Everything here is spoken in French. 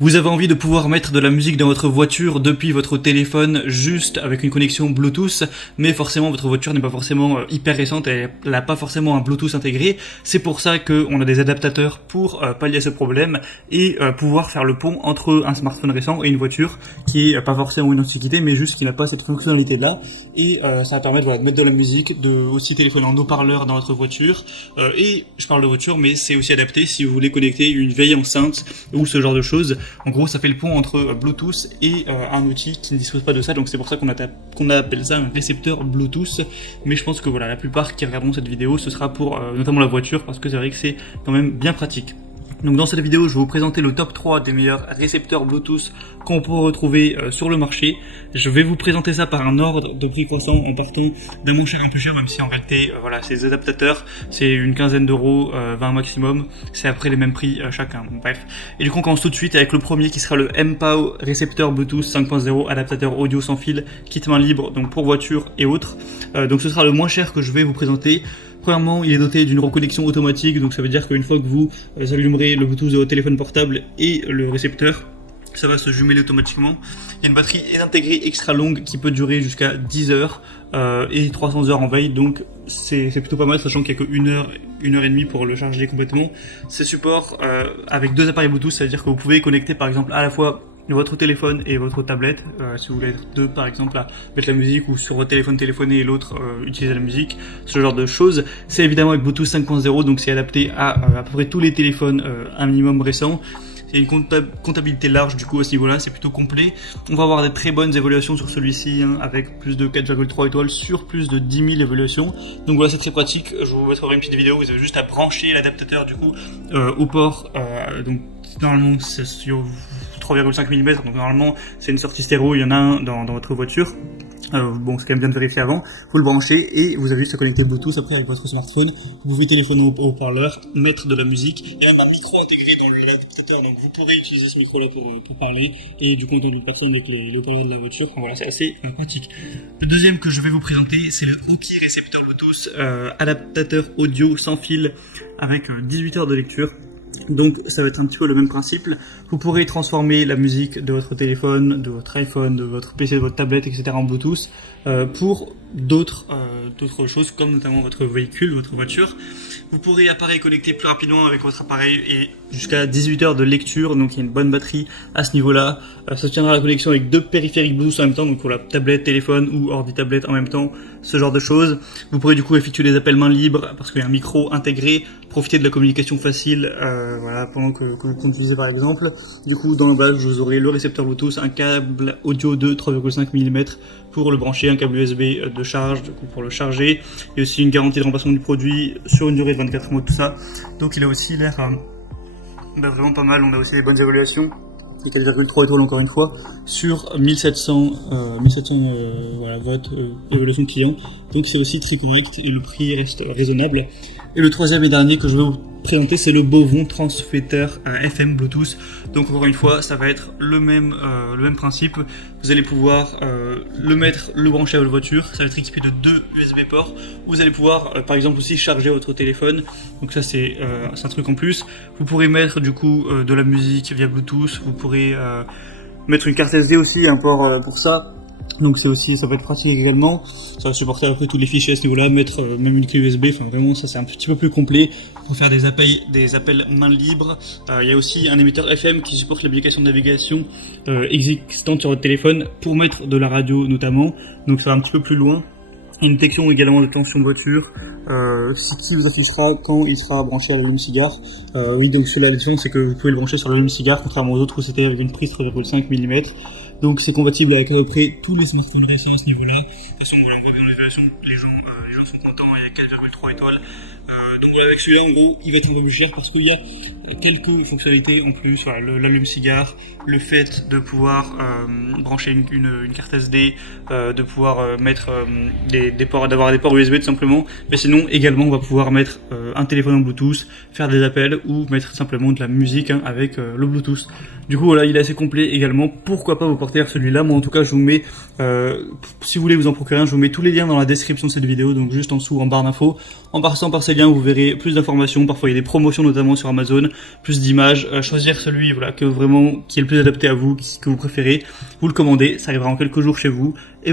Vous avez envie de pouvoir mettre de la musique dans votre voiture depuis votre téléphone juste avec une connexion Bluetooth, mais forcément votre voiture n'est pas forcément hyper récente, elle n'a pas forcément un Bluetooth intégré. C'est pour ça qu'on a des adaptateurs pour pallier à ce problème et pouvoir faire le pont entre un smartphone récent et une voiture qui est pas forcément une antiquité, mais juste qui n'a pas cette fonctionnalité-là. Et ça va permettre de mettre de la musique, de aussi téléphoner en haut-parleur dans votre voiture. Et je parle de voiture, mais c'est aussi adapté si vous voulez connecter une vieille enceinte ou ce genre de choses. En gros, ça fait le pont entre Bluetooth et un outil qui ne dispose pas de ça, donc c'est pour ça qu'on appelle ça un récepteur Bluetooth. Mais je pense que voilà, la plupart qui regarderont cette vidéo, ce sera pour notamment la voiture, parce que c'est vrai que c'est quand même bien pratique. Donc dans cette vidéo, je vais vous présenter le top 3 des meilleurs récepteurs Bluetooth qu'on peut retrouver sur le marché. Je vais vous présenter ça par un ordre de prix croissant en partant d'un moins cher un peu cher, même si en réalité, voilà, ces adaptateurs, c'est une quinzaine d'euros, 20 maximum. C'est après les mêmes prix chacun, bon, bref. Et du coup, on commence tout de suite avec le premier qui sera le mPOW récepteur Bluetooth 5.0, adaptateur audio sans fil, kit main libre, donc pour voiture et autres. Donc ce sera le moins cher que je vais vous présenter. Premièrement, il est doté d'une reconnexion automatique, donc ça veut dire qu'une fois que vous allumerez le Bluetooth de votre téléphone portable et le récepteur, ça va se jumeler automatiquement. Il y a une batterie intégrée extra longue qui peut durer jusqu'à 10 heures et 300 heures en veille, donc c'est plutôt pas mal, sachant qu'il n'y a que 1 heure et demie pour le charger complètement. C'est support avec 2 appareils Bluetooth, ça veut dire que vous pouvez connecter par exemple à la fois votre téléphone et votre tablette, si vous voulez être deux par exemple à mettre la musique, ou sur votre téléphone téléphoner et l'autre utiliser la musique, ce genre de choses. C'est évidemment avec Bluetooth 5.0, donc c'est adapté à peu près tous les téléphones un minimum récents. Il y a une comptabilité large du coup à ce niveau-là, c'est plutôt complet. On va avoir des très bonnes évaluations sur celui-ci, hein, avec plus de 4,3 étoiles sur plus de 10 000 évaluations. Donc voilà, c'est très pratique. Je vous mettrai une petite vidéo, vous avez juste à brancher l'adaptateur du coup au port. Donc normalement c'est sur 3,5 mm, donc normalement c'est une sortie stéréo, il y en a un dans votre voiture. Bon, c'est quand même bien de vérifier avant. Vous le branchez et vous avez juste à connecter Bluetooth après avec votre smartphone. Vous pouvez téléphoner au haut-parleur, mettre de la musique. Il y a même un micro intégré dans l'adaptateur, donc vous pourrez utiliser ce micro-là pour parler et du coup entendre d'autres personnes avec les haut-parleurs de la voiture. Enfin, voilà, c'est assez pratique. Le deuxième que je vais vous présenter, c'est le Rookie récepteur Bluetooth, adaptateur audio sans fil avec 18 heures de lecture. Donc ça va être un petit peu le même principe. Vous pourrez transformer la musique de votre téléphone, de votre iPhone, de votre PC, de votre tablette, etc. en Bluetooth pour d'autres choses, comme notamment votre véhicule, votre voiture. Vous pourrez appareil connecter plus rapidement avec votre appareil et jusqu'à 18 heures de lecture, donc il y a une bonne batterie à ce niveau-là. Ça tiendra la connexion avec 2 périphériques Bluetooth en même temps, donc pour la tablette, téléphone ou ordi tablette en même temps, ce genre de choses. Vous pourrez du coup effectuer des appels main libre parce qu'il y a un micro intégré, profiter de la communication facile voilà, pendant que vous conduisez par exemple. Du coup dans le bas vous aurez le récepteur Bluetooth, un câble audio de 3,5 mm pour le brancher, un câble USB de charge du coup pour le charger, et aussi une garantie de remplacement du produit sur une durée de 24 mois, tout ça. Donc il a aussi l'air vraiment pas mal. On a aussi des bonnes évaluations, et 4,3 étoiles encore une fois sur 1700 voilà, votes évaluation client, donc c'est aussi très correct et le prix reste raisonnable. Et le troisième et dernier que je vais vous présenter, c'est le Bovon transfetteur FM Bluetooth. Donc encore une fois, ça va être le même principe. Vous allez pouvoir le brancher à votre voiture. Ça va être équipé de 2 USB ports. Vous allez pouvoir par exemple aussi charger votre téléphone. Donc ça c'est un truc en plus. Vous pourrez mettre du coup de la musique via Bluetooth. Vous pourrez mettre une carte SD aussi, un port pour ça. Donc ça va être pratique également. Ça va supporter après tous les fichiers à ce niveau-là, mettre même une clé USB. Enfin vraiment, ça c'est un petit peu plus complet pour faire des appels main libre. Il y a aussi un émetteur FM qui supporte l'application de navigation existante sur votre téléphone pour mettre de la radio notamment. Donc ça va un petit peu plus loin. Une détection également de tension de voiture, qui vous affichera quand il sera branché à l'allume-cigare. Oui, donc celui-là, la différence, c'est que vous pouvez le brancher sur l'allume-cigare, contrairement aux autres où c'était avec une prise 3,5 mm. Donc c'est compatible avec à peu près tous les smartphones récents à ce niveau-là. De toute façon, voilà, on voit dans l'évaluation, les gens sont contents, il y a 4,3 étoiles. Donc voilà, avec celui-là, en gros, il va être un peu plus cher parce qu'il y a quelques fonctionnalités en plus, voilà, l'allume-cigare, le fait de pouvoir brancher une carte SD, de pouvoir mettre des d'avoir des ports USB tout simplement. Mais sinon, également, on va pouvoir mettre un téléphone en Bluetooth, faire des appels ou mettre simplement de la musique avec le Bluetooth. Du coup, voilà, il est assez complet également. Pourquoi pas vous porter vers celui-là? Moi, en tout cas, je vous mets, si vous voulez vous en procurer un, je vous mets tous les liens dans la description de cette vidéo, donc juste en dessous en barre d'infos. En passant par ces liens, vous verrez plus d'informations. Parfois, il y a des promotions, notamment sur Amazon, plus d'images. Choisir celui, voilà, qui est le plus adapté à vous, que vous préférez. Vous le commandez, ça arrivera en quelques jours chez vous et vous